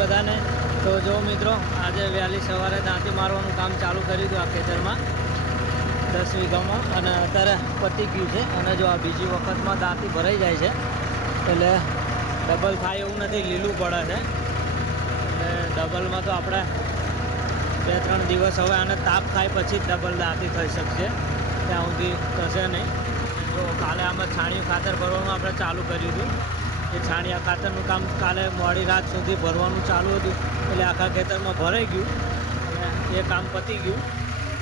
બધાને. તો જો મિત્રો, આજે વહેલી સવારે દાંતી મારવાનું કામ ચાલુ કર્યું હતું આ ખેતરમાં. દસ વીઘામાં. અને અત્યારે પતી ગયું છે. અને જો આ બીજી વખતમાં દાંતી ભરાઈ જાય છે, એટલે ડબલ થાય એવું નથી, લીલું પડે છે. એટલે ડબલમાં તો આપણે બે ત્રણ દિવસ હવે આને તાપ થાય પછી જ ડબલ દાંતી થઈ શકશે. ત્યાં સુધી થશે નહીં. તો કાલે આમાં છાણિયું ખાતર ભરવાનું આપણે ચાલુ કર્યું હતું એ છાણિયા ખાતરનું કામ કાલે મોડી રાત સુધી ભરવાનું ચાલુ હતું. એટલે આખા ખેતરમાં ભરાઈ ગયું. અને એ કામ પતી ગયું.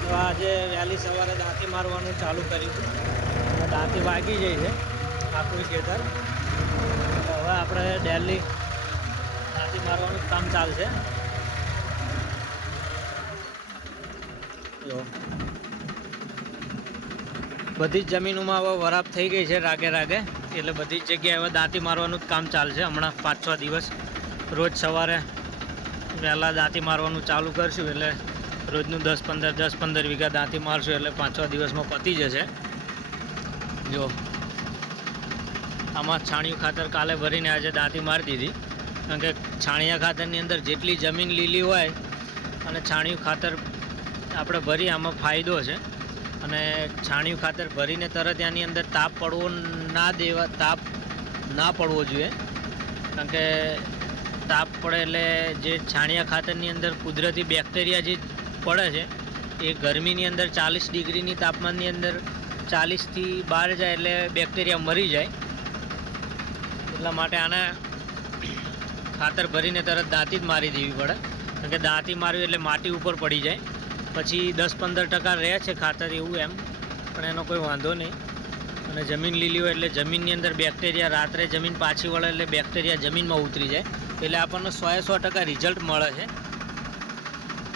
તો આજે વહેલી સવારે દાંતી મારવાનું ચાલુ કર્યું દાંતી વાગી જાય છે આખું ખેતર. હવે આપણે ડેલી દાંતી મારવાનું કામ ચાલશે. જો. બધી જ જમીનોમાં હવે વરાપ થઈ ગઈ છે રાગે રાગે. એટલે બધી જગ્યાએ હવે દાંતી મારવાનું જ કામ ચાલશે હમણાં પાંચ છ દિવસ રોજ સવારે વહેલા દાંતી મારવાનું ચાલુ કરશું એટલે રોજનું દસ પંદર દસ પંદર વીઘા દાંતી મારશું એટલે પાંચ છ દિવસમાં પતી જશે. જો, આમાં છાણિયું ખાતર કાલે ભરીને આજે દાંતી મારી દીધી. કારણ કે છાણિયા ખાતરની અંદર જેટલી જમીન લીલી હોય અને છાણિયું ખાતર આપણે ભરી આમાં ફાયદો છે. અને છાણિયું ખાતર ભરીને તરત એની અંદર તાપ પડવો ના દેવા, તાપ ના પડવો જોઈએ. કારણ કે તાપ પડે એટલે જે છાણિયા ખાતરની અંદર કુદરતી બેક્ટેરિયા જે પડે છે, એ ગરમીની અંદર ચાલીસ ડિગ્રીની તાપમાનની અંદર ચાલીસથી બહાર જાય એટલે બેક્ટેરિયા મરી જાય. એટલા માટે આને ખાતર ભરીને તરત દાંતી જ મારી દેવી પડે. કારણ કે દાંતી મારવી એટલે માટી ઉપર પડી જાય. પછી દસ પંદર ટકા રહે છે ખાતર એવું એમ, પણ એનો કોઈ વાંધો નહીં. અને જમીન લીલી હોય એટલે જમીનની અંદર બેક્ટેરિયા રાત્રે જમીન પાછી વળે એટલે બેક્ટેરિયા જમીનમાં ઉતરી જાય. એટલે આપણને સોએ સો ટકા રિઝલ્ટ મળે છે.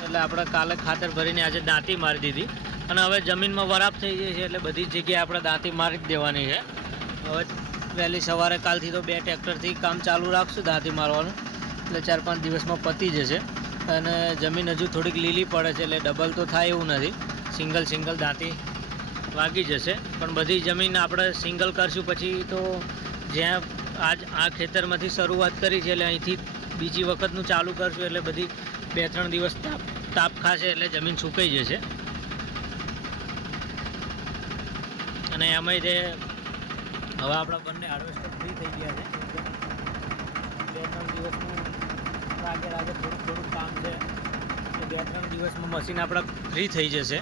એટલે આપણે કાલે ખાતર ભરીને આજે દાંતી મારી દીધી. અને હવે જમીનમાં વરાપ થઈ જાય છે એટલે બધી જગ્યાએ આપણે દાંતી મારી જ દેવાની છે. હવે વહેલી સવારે કાલથી તો બે ટ્રેક્ટરથી કામ ચાલુ રાખશું દાંતી મારવાનું. એટલે ચાર પાંચ દિવસમાં પતી જશે. અને જમીન હજુ થોડીક લીલી પડે છે એટલે ડબલ તો થાય એવું નથી. સિંગલ સિંગલ દાંતી વાગી જશે. પણ બધી જમીન આપણે સિંગલ કરશું પછી તો જ્યાં આજ આ ખેતરમાંથી શરૂઆત કરી છે એટલે અહીંથી બીજી વખતનું ચાલુ કરશું એટલે બધી બે, ત્રણ દિવસ તાપ તાપ ખાશે એટલે જમીન સુકાઈ જશે. અને એમાંય તે હવે આપણા બંને હાર્વેસ્ટર ફ્રી થઈ ગયા છે. બે, ત્રણ દિવસનું રાગે રાગે થોડુંક થોડુંક કામ છે. બે, ત્રણ દિવસમાં મશીન આપણા ફ્રી થઈ જશે.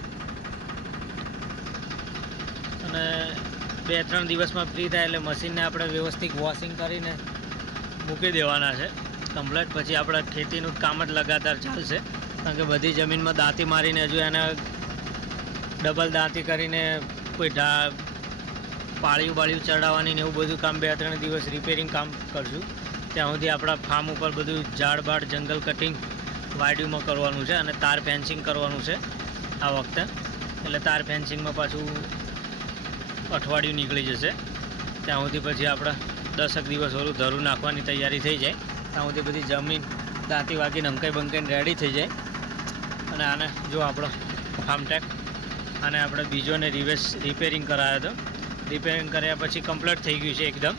અને બે, ત્રણ દિવસમાં ફ્રી થાય એટલે મશીનને આપણે વ્યવસ્થિત વોશિંગ કરીને મૂકી દેવાના છે. કમ્પ્લેટ પછી આપણે ખેતીનું કામ જ લગાતાર ચાલશે. કારણ કે બધી જમીનમાં દાંતી મારીને હજુ એને ડબલ દાંતી કરીને કોઈ ઢા, પાળિયું બાળિયું ચડાવવાની ને એવું બધું કામ બે, ત્રણ દિવસ રિપેરિંગ કામ કરશું. ત્યાં સુધી આપણા ફાર્મ ઉપર બધું ઝાડ બાડ જંગલ કટિંગ વાડિયુમાં કરવાનું છે અને તાર ફેન્સિંગ કરવાનું છે આ વખતે. એટલે તાર ફેન્સિંગમાં પાછું અઠવાડિયું નીકળી જશે. ત્યાં સુધી પછી આપણે દસક દિવસ ઓલું ધરું નાખવાની તૈયારી થઈ જાય. ત્યાં સુધી બધી જમીન, દાંતી વાગીને અંકાઈ બંકાઈને રેડી થઈ જાય. અને આને જો આપણો ફાર્મટેક અને આપણે બીજોને રિવેસ રિપેરિંગ કરાયો હતો. રિપેરિંગ કર્યા પછી કમ્પ્લીટ થઈ ગયું છે એકદમ.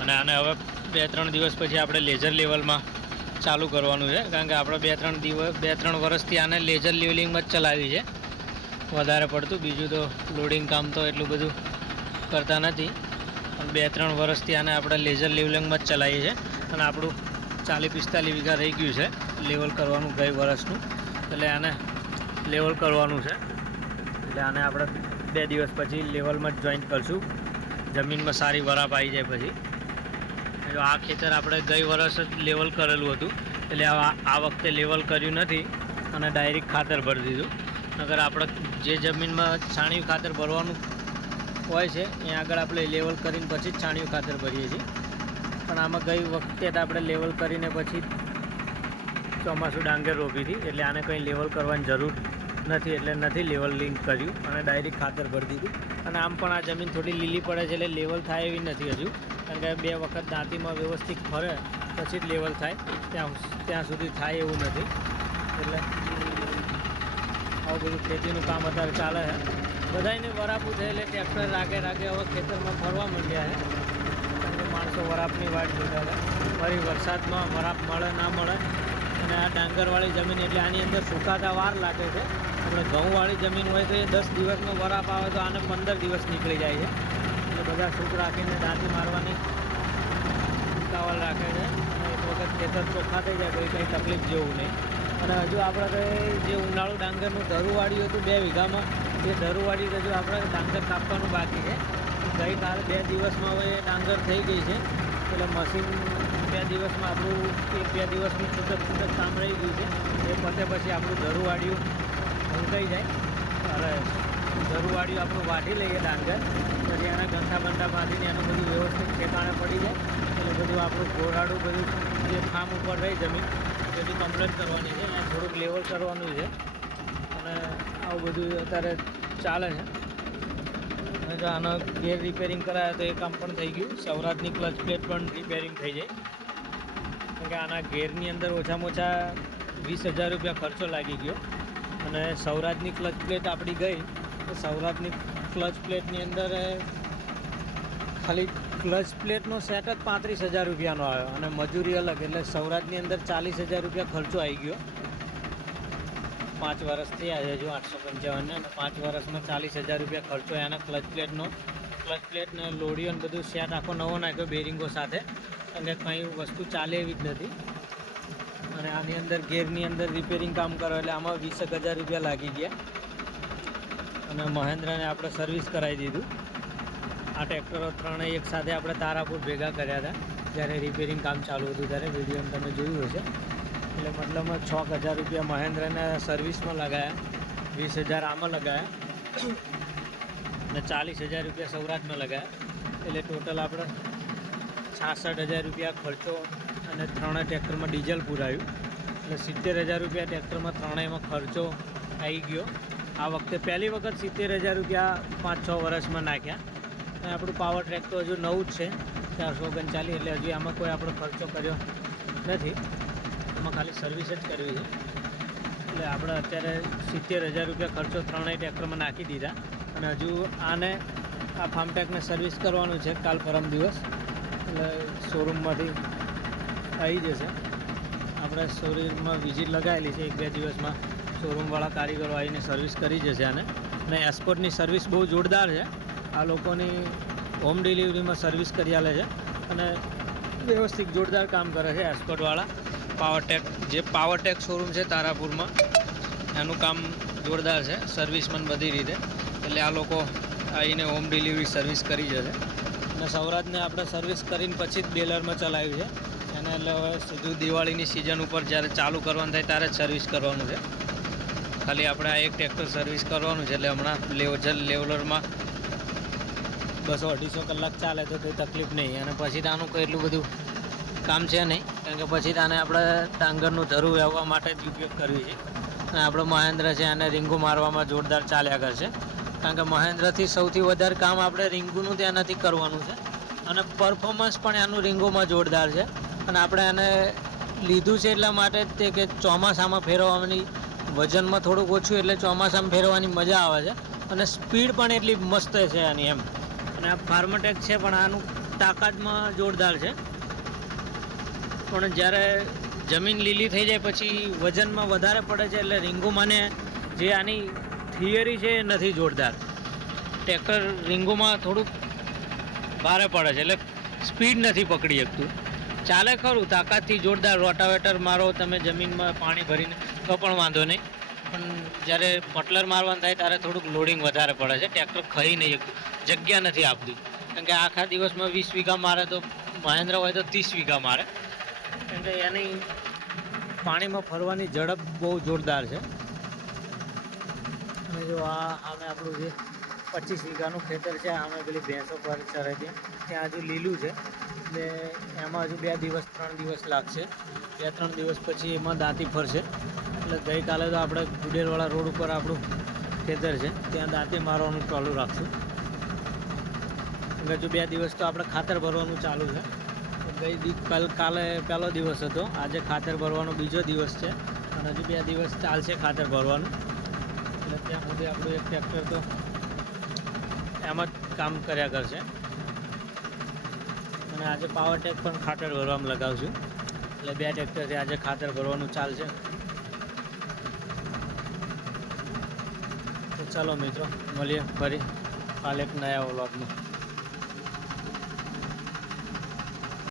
અને આને હવે બે ત્રણ દિવસ પછી આપણે લેઝર લેવલમાં ચાલુ કરવાનું છે. કારણ કે આપણે બે ત્રણ દિવસ બે ત્રણ વર્ષથી આને લેઝર લેવલિંગમાં જ ચલાવી છે. વધારે પડતું, બીજું તો લોડિંગ કામ તો એટલું બધું કરતા નથી. પણ બે ત્રણ વર્ષથી આને આપણે લેઝર લેવલિંગમાં જ ચલાવીએ છીએ. અને આપણું ચાલીસ પિસ્તાલીસ વીઘા રહી ગયું છે લેવલ કરવાનું ગઈ વર્ષનું. એટલે આને લેવલ કરવાનું છે. એટલે આને આપણે બે દિવસ પછી લેવલમાં જ જોઈન્ટ કરશું. જમીનમાં સારી વરાપ આવી જાય પછી. આ ખેતર આપણે ગઈ વર્ષ જ લેવલ કરેલું હતું. એટલે આ વખતે લેવલ કર્યું નથી અને ડાયરેક્ટ ખાતર ભરી દીધું. નગર આપણે જે જમીનમાં છાણિયું ખાતર ભરવાનું હોય છે ત્યાં આગળ આપણે લેવલ કરીને પછી જ છાણિયું ખાતર ભરીએ છીએ. પણ આમાં ગઈ વખતે જ આપણે લેવલ કરીને પછી ચોમાસું ડાંગર રોપી હતી. એટલે આને કંઈ લેવલ કરવાની જરૂર નથી એટલે નથી લેવલ લિંક કર્યું અને ડાયરેક્ટ ખાતર ભરી દીધું. અને આમ પણ આ જમીન થોડી લીલી પડે છે એટલે લેવલ થાય એવી નથી હજુ. કારણ કે બે વખત દાંતીમાં વ્યવસ્થિત ફરે, પછી જ લેવલ થાય. ત્યાં ત્યાં સુધી થાય એવું નથી. એટલે આવું બધું ખેતીનું કામ અત્યારે ચાલે છે. બધાને વરાપું છે એટલે ટ્રેક્ટર રાગે રાગે હવે ખેતરમાં ફરવા માંડ્યા છે. માણસો વરાપની વાટ જોતા હતા. ફરી વરસાદમાં વરાપ મળે, ના મળે. અને આ ડાંગરવાળી જમીન એટલે આની અંદર સુકાતા વાર લાગે છે. આપણે ઘઉંવાળી જમીન હોય તો એ દસ દિવસનો વરાપ આવે તો આને પંદર દિવસ નીકળી જાય છે. એટલે બધા સૂક રાખીને દાંતી મારવાની ઉતાવળ રાખે છે. અને એક વખત ખેતર ચોખ્ખા થઈ જાય કોઈ કંઈ તકલીફ જેવું નહીં. અને હજુ આપણે જે ઉનાળુ ડાંગરનું ધરુવાડી હતું બે વીઘામાં, એ ધરુવાડી હજુ આપણે ડાંગર કાપવાનું બાકી છે. ગઈકાલે બે દિવસમાં હવે ડાંગર થઈ ગઈ છે. એટલે મશીન બે દિવસમાં આપણું એક બે દિવસનું છૂટક છૂટક કામ રહી ગયું છે. એ પતે પછી આપણું ધરુવાડિયું ઉંકાઈ જાય. અને ધરુવાડિયું આપણું વાટી લઈએ ડાંગર. પછી એના ગંઠા બંઠા બાંધીને એનું બધું વ્યવસ્થિત ઠેકાણે પડી જાય. એટલે બધું આપણું ઘોરાડું બધું જે ફાર્મ ઉપર રહી જમીન બધું કમ્પ્લેટ કરવાની છે. અને થોડુંક લેવલ કરવાનું છે. અને આવું બધું અત્યારે ચાલે છે. અને જો આનો ગેર રિપેરિંગ કરાયો તો એ કામ પણ થઈ ગયું. સૌરાષ્ટ્રની ક્લચ પ્લેટ પણ રિપેરિંગ થઈ જાય. કારણ કે આના ગેરની અંદર ઓછામાં ઓછા વીસ હજાર રૂપિયા ખર્ચો લાગી ગયો. અને સૌરાજની ક્લચ પ્લેટ આપણી ગઈ. તો સૌરાજની ક્લચ પ્લેટની અંદર ખાલી ક્લચ પ્લેટનો સેટ જ પાંત્રીસ હજાર રૂપિયાનો આવ્યો અને મજૂરી અલગ, એટલે સૌરાજની અંદર ચાલીસ હજાર રૂપિયા ખર્ચો આવી ગયો. પાંચ વર્ષ થયા છે જો આઠસો પંચાવનને અને પાંચ વર્ષમાં ચાલીસ હજાર રૂપિયા ખર્ચો એના ક્લચ પ્લેટનો, ક્લચ પ્લેટને લોડીઓ ને બધું સેટ આખો નવો નાખ્યો બેરિંગો સાથે. અને કંઈ વસ્તુ ચાલે એવી જ નથી. અને આની અંદર ગેરની અંદર રિપેરિંગ કામ કરો એટલે આમાં વીસેક હજાર રૂપિયા લાગી ગયા. અને મહેન્દ્રને આપણે સર્વિસ કરાવી દીધું. આ ટ્રેક્ટરો ત્રણેય એક સાથે આપણે તારાપુર ભેગા કર્યા હતા. જ્યારે રિપેરિંગ કામ ચાલુ હતું ત્યારે. વીડિયો તમે જોયું હશે. એટલે મતલબમાં છ હજાર રૂપિયા મહેન્દ્રને સર્વિસમાં લગાયા. વીસ હજાર આમાં લગાયા. અને ચાલીસ હજાર રૂપિયા સૌરાષ્ટ્રમાં લગાવ્યા એટલે ટોટલ આપણે છાસઠ હજાર રૂપિયા ખર્ચો અને ત્રણેય ટ્રેક્ટરમાં ડીઝલ પુરાયું. એટલે સિત્તેર હજાર રૂપિયા ટ્રેક્ટરમાં ત્રણેયમાં ખર્ચો આવી ગયો. આ વખતે પહેલી વખત સિત્તેર હજાર રૂપિયા પાંચ છ વર્ષમાં નાખ્યા. અને આપણું પાવર ટ્રેક તો હજુ નવું જ છે. ચારસો ઓગણચાલીસ, એટલે હજુ આમાં કોઈ આપણો ખર્ચો કર્યો નથી. આમાં ખાલી સર્વિસ જ કરવી છે. એટલે આપણે અત્યારે સિત્તેર હજાર રૂપિયા ખર્ચો ત્રણેય ટ્રેક્ટરમાં નાખી દીધા. અને હજુ આને આ ફાર્મટેકને સર્વિસ કરવાનું છે કાલ પરમ દિવસ. એટલે શોરૂમમાંથી આવી જશે. આપણે શોરૂમમાં વિઝિટ લગાવેલી છે એક બે દિવસમાં. શોરૂમવાળા કારીગરો આવીને સર્વિસ કરી જશે આને. અને એસ્કોટની સર્વિસ બહુ જોરદાર છે. આ લોકોની હોમ ડિલિવરીમાં સર્વિસ કરી આલે છે. અને વ્યવસ્થિત જોરદાર કામ કરે છે એસ્કોટવાળા પાવરટેક જે પાવરટેક શોરૂમ છે તારાપુરમાં, એનું કામ જોરદાર છે. સર્વિસમાં બધી રીતે. એટલે આ લોકો આવીને હોમ ડિલિવરી સર્વિસ કરી જશે. અને સૌરાજને આપણે સર્વિસ કરીને પછી જ બેલરમાં ચલાવ્યું છે. એને એટલે હવે સીધું દિવાળીની સિઝન ઉપર જ્યારે ચાલુ કરવાનું થાય ત્યારે જ સર્વિસ કરવાનું છે. ખાલી આપણે આ એક ટ્રેક્ટર સર્વિસ કરવાનું છે એટલે હમણાં લેવજલ લેવલરમાં બસો અઢીસો કલાક ચાલે તો કોઈ તકલીફ નહીં. અને પછી આનું એટલું બધું કામ છે નહીં. કારણ કે પછી આને આપણે ડાંગરનું ધરું વહેવા માટે જ ઉપયોગ કરવી છે. અને આપણો મહેન્દ્ર છે અને રીંગો મારવામાં જોરદાર ચાલ્યા કરશે. કારણ કે મહેન્દ્રથી સૌથી વધારે કામ આપણે રીંગુનું ત્યાંથી કરવાનું છે. અને પરફોર્મન્સ પણ એનું રિંગોમાં જોરદાર છે. અને આપણે એને લીધું છે એટલા માટે તે કે ચોમાસામાં ફેરવવાની વજનમાં થોડુંક ઓછું એટલે ચોમાસામાં ફેરવવાની મજા આવે છે. અને સ્પીડ પણ એટલી મસ્ત છે આની એમ. અને આ ફાર્મટેક છે પણ આનું તાકાતમાં જોરદાર છે. પણ જ્યારે જમીન લીલી થઈ જાય પછી વજનમાં વધારે પડે છે એટલે રીંગુમાંને જે આની થિયરી છે એ નથી જોરદાર. ટ્રેક્ટર રિંગોમાં થોડુંક ભારે પડે છે, એટલે સ્પીડ નથી પકડી શકતું. ચાલે ખરું, તાકાતથી જોરદાર રોટાવેટર મારો, તમે જમીનમાં પાણી ભરીને, તો પણ વાંધો નહીં. પણ જ્યારે પટલર મારવાનું થાય ત્યારે થોડુંક લોડિંગ વધારે પડે છે, ટ્રેક્ટર ખરી નહીં જગ્યા નથી આપતી. કારણ કે આખા દિવસમાં વીસ વીઘા મારે તો, મહેન્દ્ર હોય તો ત્રીસ વીઘા મારે. કારણ કે એની પાણીમાં ફરવાની ઝડપ બહુ જોરદાર છે. અને જો આ આમે આપણું જે પચીસ વીઘાનું ખેતર છે, આમે પેલી ભેંસો પર ચરે છે. ત્યાં હજુ લીલું છે. એટલે એમાં હજુ બે દિવસ, ત્રણ દિવસ લાગશે. બે, ત્રણ દિવસ પછી એમાં દાંતી ફરશે. એટલે ગઈકાલે તો આપણે ગુડેરવાળા રોડ ઉપર આપણું ખેતર છે. ત્યાં દાંતી મારવાનું ચાલુ રાખશું. હજુ બે દિવસ તો આપણે ખાતર ભરવાનું ચાલુ છે. ગઈ કાલ, કાલે પહેલો દિવસ હતો. આજે ખાતર ભરવાનો બીજો દિવસ છે. અને હજુ બે દિવસ ચાલશે ખાતર ભરવાનું. ત્યાં સુધી આપણું એક ટ્રેક્ટર તો એમ જ કામ કર્યા કરશે. અને આજે પાવર ટેક પણ ખાતર ભરવામાં લગાવશું. એટલે બે ટ્રેક્ટરથી આજે ખાતર ભરવાનું ચાલશે. તો ચાલો મિત્રો, મળીએ ફરી કાલે એક નયા વ્લોગમાં